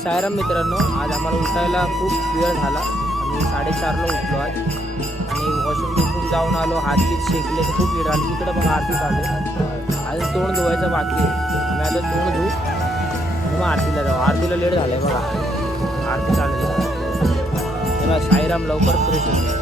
सायराम मित्रांनो, आज आम्हाला उठायला खूप वेळ झाला. आम्ही 4:30ला उठलो आज आणि वॉशरूम जाऊन आलो. हातबीत शेकले तर खूप वेळ आली. इकडं बघा आरती चालू आहे. आज तोंड धुवायचं बाकी आहे. आम्ही आता तोंड धुवू आणि मग आरतीला जाऊ. आरतीला लेट झालं आहे बघा. आरती चालू आहे. तेव्हा सायराम लवकर फ्रेश होतो.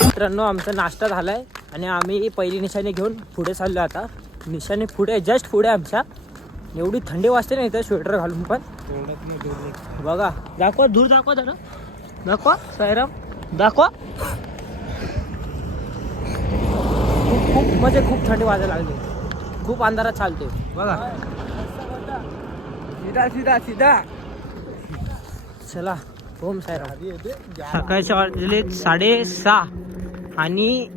मित्रांनो, आमचा नाश्ता झालाय आणि आम्ही पहिली निशाणी घेऊन पुढे चाललो. आता निशाणी पुढे, जस्ट पुढे आमच्या. एवढी थंडी वाजते ना इथं स्वेटर घालून पण. बघा, दाखवा दूर, दाखवा जरा, दाखवा सायराम, दाखवा. खूप म्हणजे खूप थंडी वाजायला लागली. खूप अंधारात चालते बघा. सीधा सीधा सीधा. चला, ओम सायराम. सकाळच्या वाजले 6:30 आणि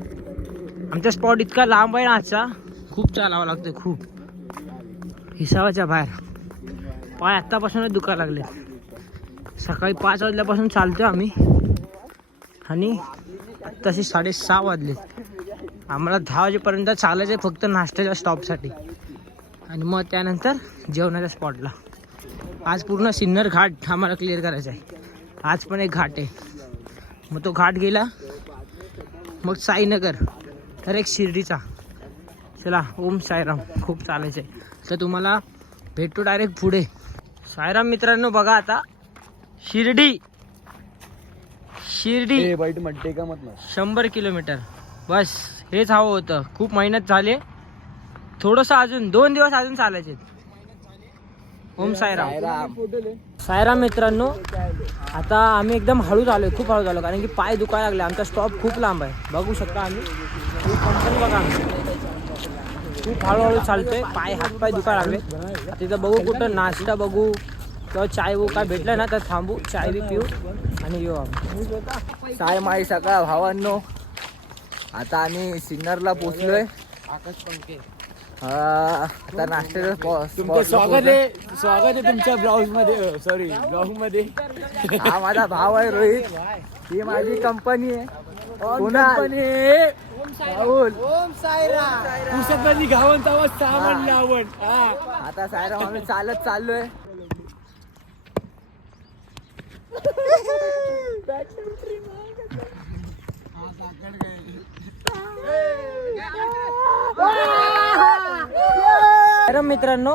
आमचा स्पॉट इतका लांब आहे ना. आजचा खूप चालावं लागतं, खूप हिसाबाच्या बाहेर. पाय आत्तापासूनच दुखायला लागले. सकाळी 5 वाजल्यापासून चालतो आम्ही आणि तसे 6:30 वाजले. आम्हाला 10 वाजेपर्यंत चालायचं आहे फक्त नाश्त्याच्या स्टॉपसाठी आणि मग त्यानंतर जेवणाच्या स्पॉटला. आज पूर्ण सिन्नर घाट आम्हाला क्लिअर करायचा आहे. आज पण एक घाट आहे. मग तो घाट गेला मग साईनगर, तर एक शिर्डीचा. चला, ओम सायराम. खूप चालायचं आहे. तर तुम्हाला भेटतो डायरेक्ट पुढे. सायराम मित्रांनो, बघा आता शिर्डी 100 किलोमीटर. बस हेच हवं होतं. खूप मेहनत झाली. थोडंसं अजून 2 दिवस अजून चालायचे. ओम सायराम. सायराम मित्रांनो, आता आम्ही एकदम हळू झालोय, खूप हळू झालो कारण की पाय दुखायला लागले. आमचा स्टॉप खूप लांब आहे, बघू शकता आम्ही. बघा, खूप हळूहळू चालतोय. पाय हातपाय दुखायला लागले. तिथं बघू कुठं नाश्ता बघू किंवा चाय बघू. काय भेटलं ना तर थांबू, चाय बी पिऊ आणि येऊ आम्ही. साय माई सकाळ भावांनो, आता आम्ही सिन्नरला पोचलोय. आता नाश्त्याचं स्वागत आहे तुमच्या ब्लाऊज मध्ये, सॉरी ब्लॉग मध्ये. हा माझा भाव आहे रोहित. ही माझी कंपनी आहे. कंपनी राहुल. ओम सायराम. सगळ्यांनी गावन तवा सामान लावण. आता सायराम आम्ही चालत चाललोय. मित्रांनो,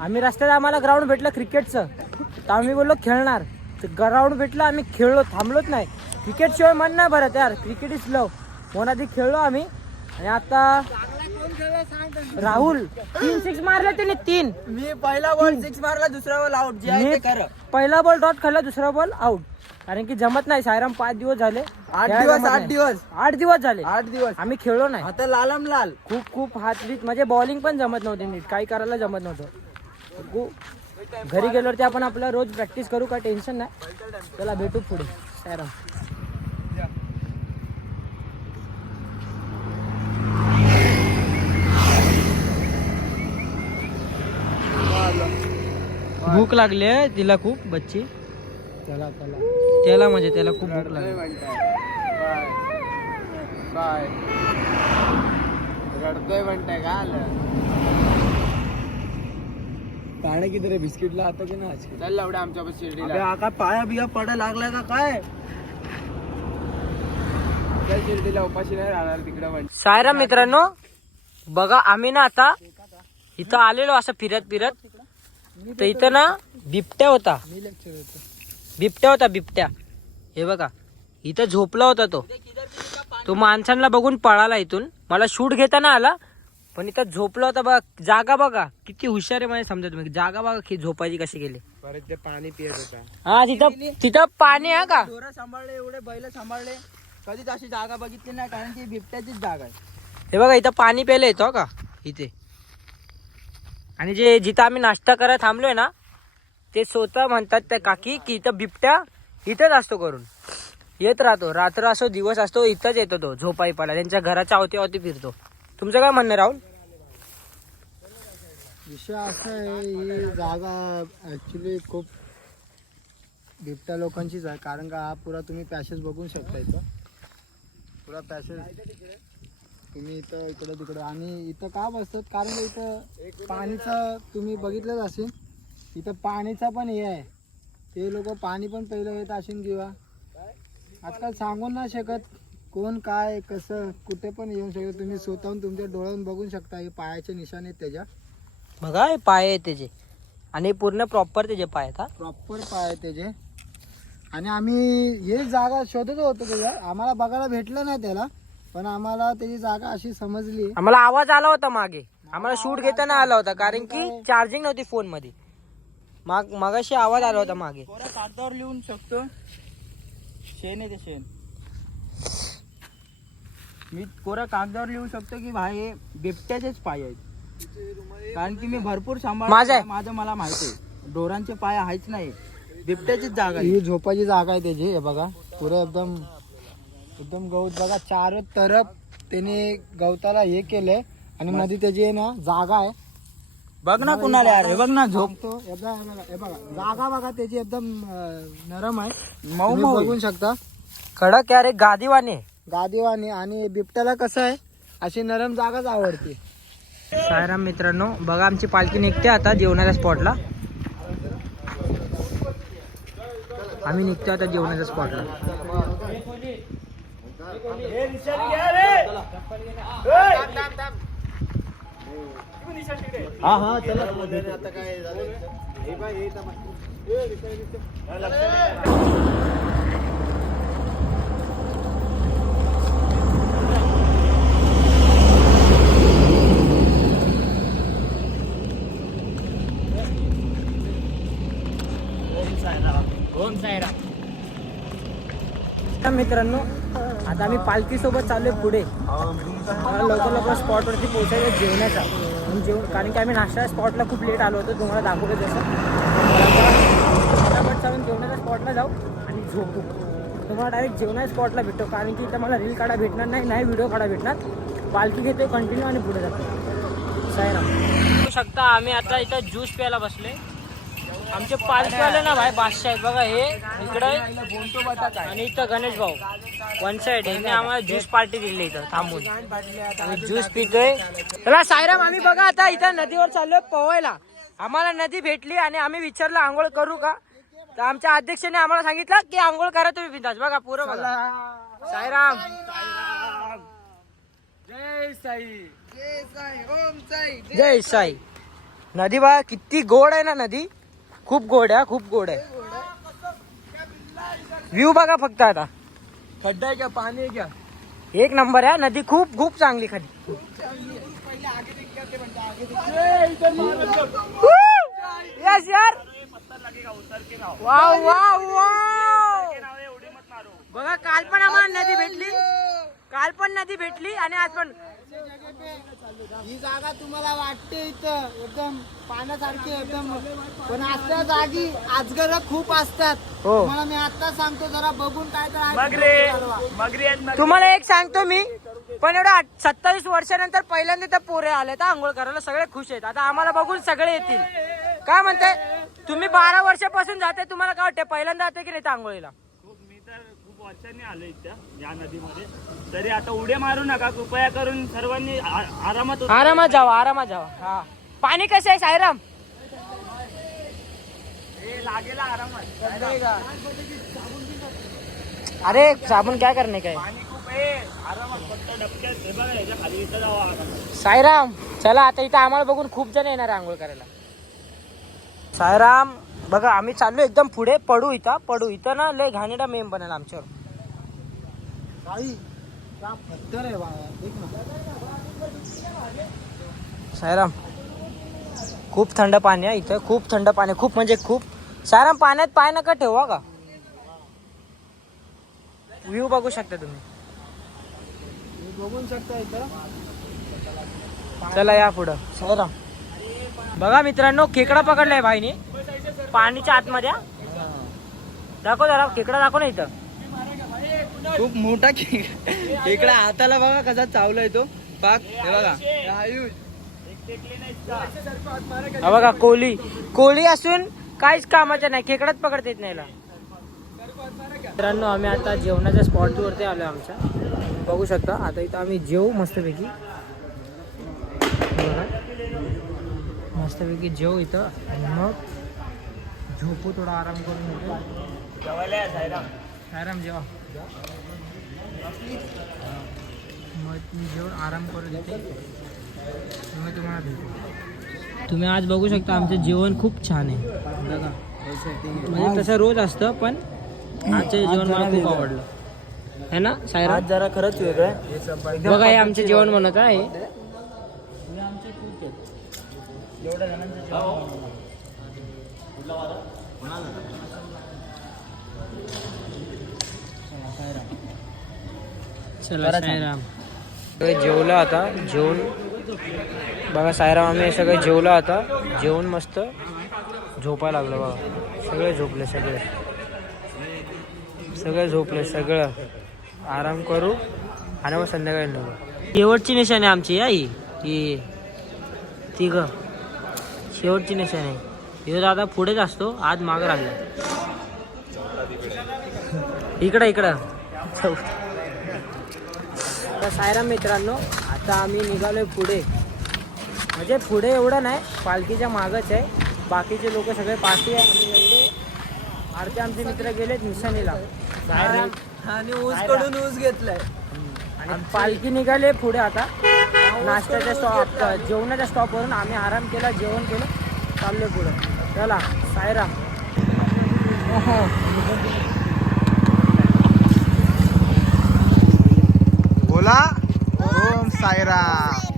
आम्ही रस्त्यात आम्हाला ग्राउंड भेटलं क्रिकेटचं, तर आम्ही बोललो खेळणार. तर ग्राउंड भेटलं, आम्ही खेळलो, थांबलोच नाही. क्रिकेट शिवाय मन नाही भरत यार. क्रिकेट इज लव म्हणून आधी खेळलो आम्ही. आणि आता राहुल 3 6 मारले त्याने. 3 मी पहिला बॉल 6 मारला, दुसरा बॉल आउट. पहिला बॉल डॉट खाल्ला, दुसरा बॉल आउट. कारण की जमत नाही. सायराम 5 दिवस झाले. 8 दिवस झाले आम्ही खेळलो नाही. आता लालम लाल. खूप हात बीत म्हणजे बॉलिंग पण जमत नव्हती नीट, काही करायला जमत नव्हतं. घरी गेल्यावरती आपण आपला रोज प्रॅक्टिस करू, काय टेन्शन नाही. चला भेटू पुढे. सायराम. भूक लागली आहे तिला खूप, बच्ची. त्याला म्हणजे त्याला खूप भूक लागली. रडतोय म्हणताय का? पाणी किती रे बिस्किटला आता की ना. चल एवढ्या आमच्या शिर्डीला. काय पाया बिया पडायला लागलाय का काय? शिर्डीला उपाशी नाही राहणार तिकडं. सायराम मित्रांनो, बघा आम्ही ना आता इथं आलेलो असं फिरत फिरत. तर इथं ना बिबट्या होता. बिबट्या. हे बघा, इथं झोपला होता तो माणसांना बघून पळाला इथून. मला शूट घेताना आला, पण इथं झोपला होता. बघा जागा, बघा किती हुशार आहे मला समजा तुम्ही. जागा बघा की झोपायची कशी गेली. परत ते पाणी पियत होता. हा, तिथं पाणी आहे का? ढोरं सांभाळले, एवढे बैल सांभाळले, कधीच अशी जागा बघितली नाही. कारण की बिबट्याचीच जागा आहे. हे बघा, इथं पाणी प्यायला येतो का इथे. आणि जिथं आम्ही नाश्ता करायला थांबलोय ना, ते स्वतः म्हणतात त्या काकी की इथं बिबट्या इथंच असतो, करून येत राहतो. रात्र असो दिवस असतो, इथंच येतो तो झोपाई पाला. त्यांच्या घराच्या अवती फिरतो. तुमचं काय म्हणणं राहुल? विषय असा आहे, ही जागा ॲक्च्युली खूप बिबट्या लोकांचीच आहे, कारण का हा पुरा तुम्ही पॅसेज बघू शकता इथं. पुरा पॅसेज तुम्ही इथं इकडं तिकडं. आणि इथं का बसतात, कारण का इथं पाणीचं तुम्ही बघितलंच असेल, इथं पाणीचा पण हे आहे. ते लोक पाणी पण पहिलं येत असेल किंवा आजकाल सांगून नाही शकत कोण काय कसं कुठे पण येऊ शकतो. तुम्ही स्वतःहून तुमच्या डोळ्यातून बघू शकता. हे पायाचे निशाण आहेत त्याच्या. बघा हे पाय आहे त्याचे आणि पूर्ण प्रॉपर त्याचे पाय आहेत. प्रॉपर पाय आहे त्याचे. आणि आम्ही हे जागा शोधत होतो त्याच्या, आम्हाला बघायला भेटलं नाही त्याला, पण आम्हाला त्याची जागा अशी समजली. आम्हाला आवाज आला होता मागे, आम्हाला शूट घेताना आला होता, कारण की चार्जिंग नव्हती फोन मध्ये. मगाशी आवाज आला होता मागे. कागदावर लिहून शकतो शेण आहे ते शेण. मी कोरा कागदावर लिहू शकतो की भाई हे बिबट्याचेच पाय आहेत, कारण की मी भरपूर माझं मला माहिती आहे ढोरांचे पाय आहेच नाही, बिबट्याचीच जागा आहे. ही झोपाची जागा आहे त्याची. हे बघा पुरं एकदम एकदम गवत बघा चार तरफ त्याने गवताला हे केलंय. आणि मध्ये त्याची आहे ना जागा आहे. बघ ना कुणाला यार, हे बघ ना झोप. तो हे बघा जागा बघा त्याची एकदम नरम आहे. मऊ तुम्ही मऊ बघू शकता. कडक यार गादीवाने. गादीवानी. आणि बिबट्याला कसं आहे अशी नरम जागाच आवडते. सायराम मित्रांनो, बघा आमची पालखी निघते आता जेवणाच्या स्पॉटला. आम्ही निघतो आता जेवणाच्या स्पॉटला. हा हा चला. ओम साईराम. मित्रांनो आता आम्ही पालखी सोबत चाललोय पुढे. मला लवकर लवकर स्पॉट वरती पोहोचायचं जेवणाचा. जेवण, कारण की आम्ही नाश्ता स्पॉटला खूप लेट आलो होतो, तुम्हाला दाखवतो तसं. फटाफट चालून जेवणाच्या स्पॉटला जाऊ आणि झोपू. तुम्हाला डायरेक्ट जेवणाच्या स्पॉटला भेटतो, कारण की इथं मला रील काढा भेटणार नाही व्हिडिओ काढा भेटणार. पालखी घेतो कंटिन्यू आणि पुढे जातो. साईराम. बघू शकता आम्ही आता इथं ज्यूस प्यायला बसले. आमचे पालखीवाले ना भाई बादशाह आहेत बघा. हे इकडे आणि इथं गणेश भाऊ वन साइड. यांनी आम्हाला ज्यूस पार्टी दिली इथं थांबून. आम्ही ज्यूस पितोय. चला साईराम, आम्ही बघा आता इथं नदीवर चाललोय पोहायला. आम्हाला नदी भेटली आणि आम्ही विचारलं आंघोळ करू का, तर आमच्या अध्यक्षाने आम्हाला सांगितलं की आंघोळ करा तुम्ही बिंदास. बघा पुरं बघा. साईराम. जय साई. जय साई. नदी बघा किती गोड आहे ना नदी. खूप गोड आहे, खूप गोड आहे. व्ह्यू बघा फक्त आता. खड्डा आहे क्या, पाणी आहे क्या? एक नंबर आहे नदी. खूप खूप चांगली खाली. यस यार. Wow wow wow. बघा काल पण आम्हाला नदी भेटली आणि आज पण. ही जागा तुम्हाला वाटते इथं एकदम पाण्यासारखी एकदम, पण असल्या जागी अजगर खूप असतात. हो. तुम्हाला मी आता सांगतो, जरा बघून काय तर. तुम्हाला एक सांगतो मी, पण एवढ्या 27 वर्षानंतर पहिल्यांदा तर पोरे आले तर आंघोळ करायला सगळे खुश आहेत. आता आम्हाला बघून सगळे येतील. काय म्हणताय तुम्ही? 12 वर्षापासून जाते, तुम्हाला काय वाटतं पहिल्यांदा जाते की नाही आंघोळीला? मी तर खूप वर्षांनी आलो इथं या नदीमध्ये. तरी आता उड्या मारू नका कृपया करून, सर्वांनी आरामात जावा. हा. पाणी कसं आहे साईराम? लागेल आरामात. अरे साबण काय करणे काय. पाणी खूप आहे आरामात, फक्त डबक्यात हे बघा ह्याच्या खाली इथं जावा. साईराम चला आता इथं आम्हाला बघून खूप जण येणार आंघोळ करायला. साईराम बघा आम्ही चाललो एकदम पुढे. पडू इथं ना लय घाणेरडा मेम बनेल आमच्यावर. पत्थर आहे बाळा, देख ना. साईराम खूप थंड पाणी आहे इथं. खूप थंड पाणी, खूप म्हणजे खूप. साईराम पाण्यात पाय नका ठेवा का. व्ह्यू बघू शकता तुम्ही. बघू शकता इथं. चला या पुढं. साईराम बघा मित्रांनो, खेकडा पकडलाय भाईने पाणीच्या आतमध्ये. दाखव जरा खेकडा, दाखव ना इथं. खूप मोठा खेकडा हाताला बघा कसा चावलाय तो. पाक हे बघा. हा बघा कोळी असून काहीच कामाचं नाही. खेकडाच पकडता येत नाही. मित्रांनो आम्ही आता जेवणाच्या स्पॉटवरती आलो आमच्या. बघू शकता आता इथं आम्ही जेवू मस्तपैकी. बघा मस्तपैकी जेवू इथं आणि मग झोपू, थोडा आराम करून घेतो. सायराम जेवा. मग मी जेवण आराम करू देते, मग तुम्हाला भेटू. तुम्ही आज बघू शकता आमचं जेवण खूप छान आहे बघा. म्हणजे तसं रोज असतं पण आजचं जेवण मला खूप आवडलं है ना सायराम. आज जरा खरंच वेगळं. बघा हे आमचे जेवण बनवत आहे. एवढ्या जणांचं जेवण. चला सायराम सगळे जेवलं आता. जेवण बघा सायराम आम्ही सगळे जेवलं आता. जेवण मस्त झोपायला लागलं बघा. सगळे झोपले, सगळे झोपले. सगळं आराम करू आणि मग संध्याकाळी निघू. शेवटची निशाणी आमची आई ती ग शेवटची निशाणी. हे दादा पुढेच असतो, आज मागं राहिला. इकडं तर सायराम मित्रांनो आता आम्ही निघालोय पुढे. म्हणजे पुढे एवढं नाही, पालखीच्या मागच आहे. बाकीचे लोक सगळे पाठी आहे आणि एवढे अर्धे आमचे मित्र गेलेत निशाणीला. सायराम आणि ऊस कडून ऊस घेतलाय आणि पालखी निघाले पुढे. आता नाश्त्याच्या स्टॉप जेवणाच्या स्टॉपवरून आम्ही आराम केला, जेवण केलं, चाललोय पुढे. चला सायराम. बोला ओम साईराम.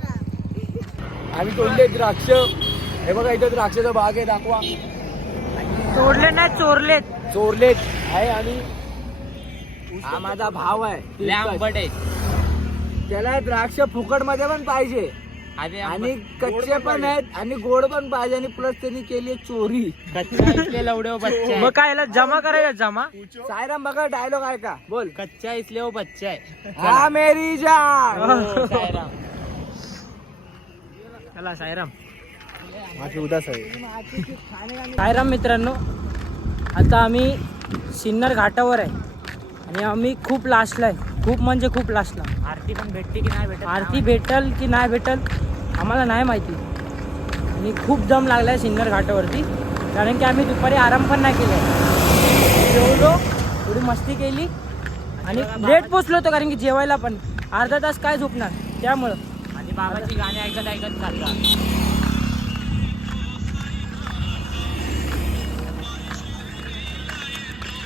आम्ही तोडले द्राक्ष. हे बघा इथं द्राक्षाचा बाग आहे, दाखवा. तोडले नाही, चोरलेत आहे. आणि हा माझा भाव आहे, आंबट आहे. त्याला द्राक्ष फुकट मध्ये पण पाहिजे आणि कच्चे पण आहेत आणि गोड पण पाहिजे. आणि प्लस त्यांनी केली चोरी. मग काय याला जमा करायचं जमा. सायराम बघा डायलॉग आहे का, बोल. कच्चा इसले वो बच्चा है. हा मेरी जान. सायराम. चला सायराम. उदास आहे. सायराम मित्रांनो आता आम्ही सिन्नर घाटावर आहे आणि आम्ही खूप लास्टला आहे. खूप म्हणजे खूप लास्टला. आरती पण भेटते की नाही भेटत, आरती भेटल की नाही भेटल आम्हाला नाही माहिती. आणि खूप दम लागला आहे सिन्नर घाटावरती, कारण की आम्ही दुपारी आराम पण नाही केला. जेवलो, थोडी मस्ती केली आणि लेट पोचलो होतो, कारण की जेवायला पण अर्धा तास काय झोपणार त्यामुळं. आणि बाबाची गाणी ऐकत चालला.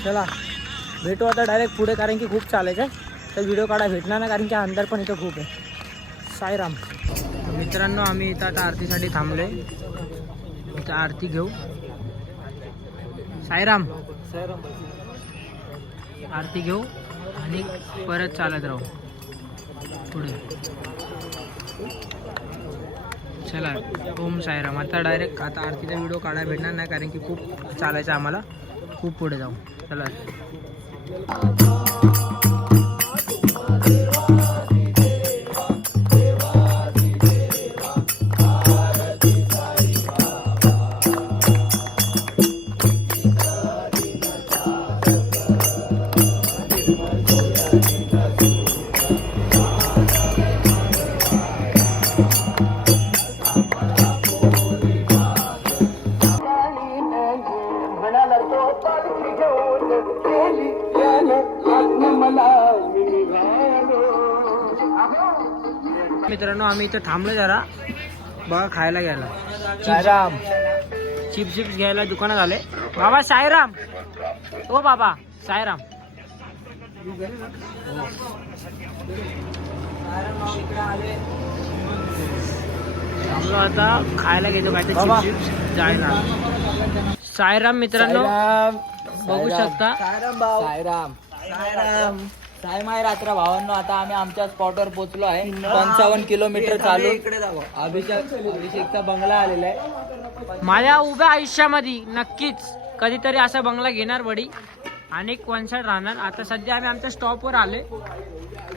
चला भेटू आता डायरेक्ट पुढे, कारण की खूप चालायचं आहे. तर व्हिडिओ काढायला भेटणार नाही, कारण की अंधार पण इथं खूप आहे. सायराम. मित्रांनो आम्ही इथं आता आरतीसाठी थांबलोय. इथं आरती घेऊ. सायराम आरती घेऊ आणि परत चालत राहू पुढे. चला ओम सायराम. आता डायरेक्ट आता आरतीचा व्हिडिओ काढायला भेटणार नाही, कारण की खूप चालायचं आम्हाला. खूप पुढे जाऊ. चला मित्रांनो आम्ही इथं थांबलो जरा बघा खायला घ्यायला. सायराम. चिप्स घ्यायला दुकानात आले. बाबा सायराम. ओ बाबा सायराम. थांबलो आता खायला घेतो काय चिप्स जायला. सायराम मित्रांनो बघू शकता. सायराम भाऊ. सायराम. सायराम. सायमाय रात्र भावांनो. आता आम्ही आमच्या स्पॉटवर पोहोचलो आहे. 55 किलोमीटर चालू. अभिषेकचा बंगला आलेला आहे. माझ्या उभ्या आयुष्यामध्ये नक्कीच कधीतरी असा बंगला घेणार बडी आणि कॉन्सर्ट राहणार. आता सध्या आम्ही आमच्या स्टॉपवर आले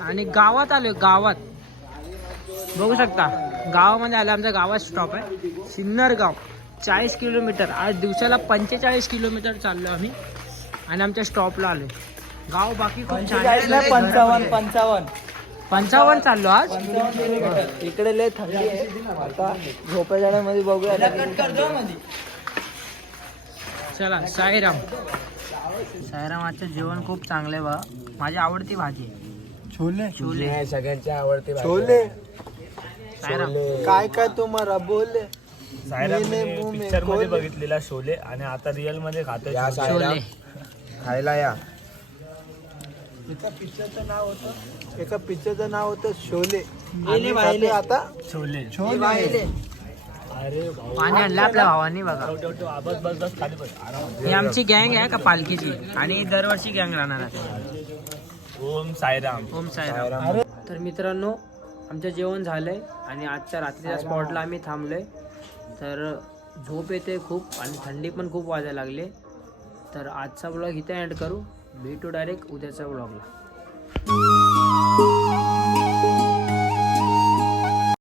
आणि गावात आलोय. गावात बघू शकता गावामध्ये आलं. आमच्या गावात स्टॉप आहे सिन्नर गाव. 40 किलोमीटर. आज दिवसाला 45 किलोमीटर चाललो आम्ही आणि आमच्या स्टॉपला आलोय. गाव बाकी खूप छान 55 चाललो आज. इकडे लय थंडी आहे. आता झोपायच्यामध्ये बघूया. चला साईराम. साईरामाचं जेवण खूप चांगलं आहे बघा. माझी आवडती भाजी आहे. छोले छोले. सगळ्यांची आवडते छोले. साईराम. काय काय तुम्हाला बोलले. पिक्चर मध्ये बघितलेला शोले आणि आता रिअल मध्ये खातोय छोले. खायला या. एका पिक्चरचं नाव होतं शोले. आणि आता छोले. छोले. अरे पाणी आणलं आपल्या भावानी बघा. बस खाली बस. ही आमची गँग आहे का पालखीची आणि दरवर्षी गँग राहणार आहे. ओम साईराम. ओम साईराम. तर मित्रांनो आमचं जेवण झालंय आणि आजच्या रात्रीच्या स्पॉटला आम्ही थांबलोय. तर झोप येते खूप आणि थंडी पण खूप वाजायला लागली. तर आजचा ब्लॉग इथे एंड करू. भेटू डायरेक्ट उद्याच्या ब्लॉगला.